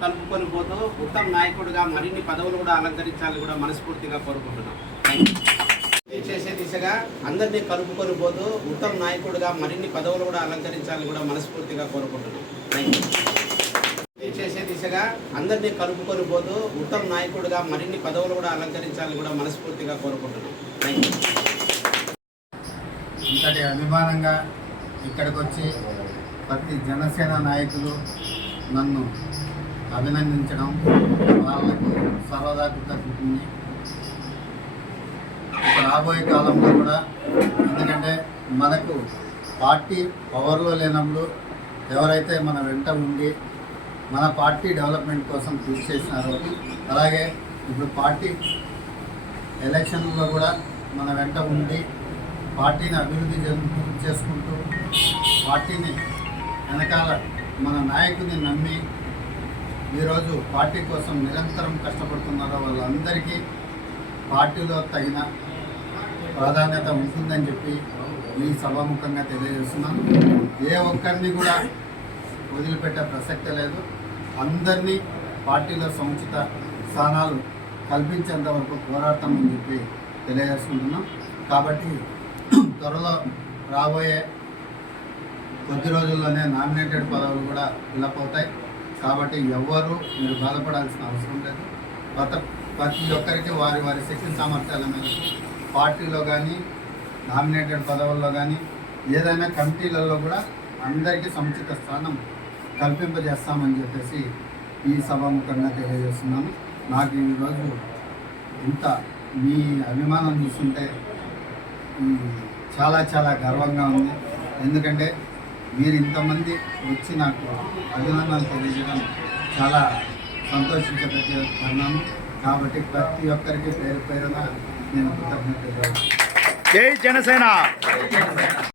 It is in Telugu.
పోతూ ఉత్తమ నాయకుడిగా మరిన్ని పదవులు కూడా అలంకరించాలని కూడా మనస్ఫూర్తిగా కోరుకుంటున్నాం. చేసే దిశగా అందరినీ కలుపుకొని పోతూ ఉత్తమ నాయకుడిగా మరిన్ని పదవులు కూడా అలంకరించాలని కూడా మనస్ఫూర్తిగా కోరుకుంటున్నాం. చేసే దిశగా అందరినీ కలుపుకొని పోతూ ఉత్తమ నాయకుడిగా మరిన్ని పదవులు కూడా అలంకరించాలని కూడా మనస్ఫూర్తిగా కోరుకుంటున్నాం. ఇంతటి అభిమానంగా ఇక్కడికి వచ్చి ప్రతి జనసేన నాయకులు నన్ను అభినందించడం వాళ్ళకి సర్వదా కృతజ్ఞతని రాబోయే కాలంలో కూడా ఎందుకంటే మనకు పార్టీ పవర్లో లేనప్పుడు ఎవరైతే మన వెంట ఉండి మన పార్టీ డెవలప్మెంట్ కోసం కృషి చేసినారో అలాగే ఇప్పుడు పార్టీ ఎలక్షన్లో కూడా మన వెంట ఉండి పార్టీని అభివృద్ధి చేసుకుంటూ పార్టీని వెనకాల మన నాయకుడిని నమ్మి ఈరోజు పార్టీ కోసం నిరంతరం కష్టపడుతున్నారో వాళ్ళందరికీ పార్టీలో తగిన ప్రాధాన్యత ఉంటుందని చెప్పి ఈ సభాముఖంగా తెలియజేస్తున్నాను. ఏ ఒక్కరిని కూడా వదిలిపెట్టే ప్రసక్తి లేదు. అందరినీ పార్టీలో సముచిత స్థానాలు కల్పించేంత వరకు పోరాడతామని చెప్పి తెలియజేసుకుంటున్నాం. కాబట్టి త్వరలో రాబోయే కొద్ది రోజుల్లోనే నామినేటెడ్ పదవులు కూడా ఫిలప్ అవుతాయి కాబట్టి ఎవ్వరూ మీరు బాధపడాల్సిన అవసరం లేదు. ప్రతి ప్రతి ఒక్కరికి వారి వారి శక్తి సామర్థ్యాల మేరకు పార్టీలో కానీ నామినేటెడ్ పదవుల్లో కానీ ఏదైనా కమిటీలలో కూడా అందరికీ సముచిత స్థానం కల్పింపజేస్తామని చెప్పేసి ఈ సభాముఖంగా తెలియజేస్తున్నాను. నాకు ఈరోజు ఇంత మీ అభిమానం చూస్తుంటే చాలా చాలా గర్వంగా ఉంది. ఎందుకంటే మీరు ఇంతమంది వచ్చి నాకు అభినందనలు తెలియజేయడం చాలా సంతోషించదగ్గ తరుణం కాబట్టి ప్రతి ఒక్కరికి పేరు పేరున నేను కృతజ్ఞత జై జనసేన.